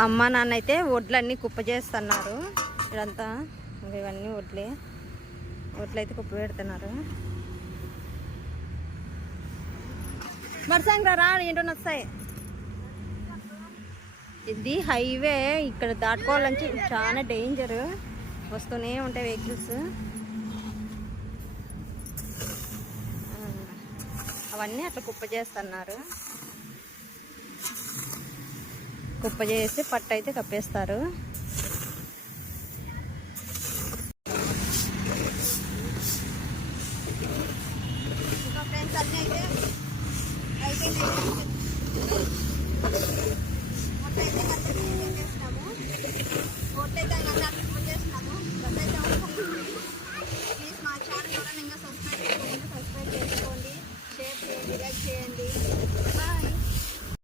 అమ్మ నాన్న అయితే వడ్లన్నీ కుప్ప చేస్తున్నారు. ఇదంతా ఇవన్నీ వడ్లే. వడ్లు అయితే కుప్ప పెడుతున్నారు. మరసంగా రా ఏంటో వస్తాయి ఇది హైవే ఇక్కడ దాటుకోవాలని చాలా డేంజర్. వస్తూనే ఉంటాయి వెహికల్స్. అవన్నీ అట్లా కుప్ప చేస్తున్నారు. కుప్ప చేసి పట్టు అయితే కప్పేస్తారు అయితే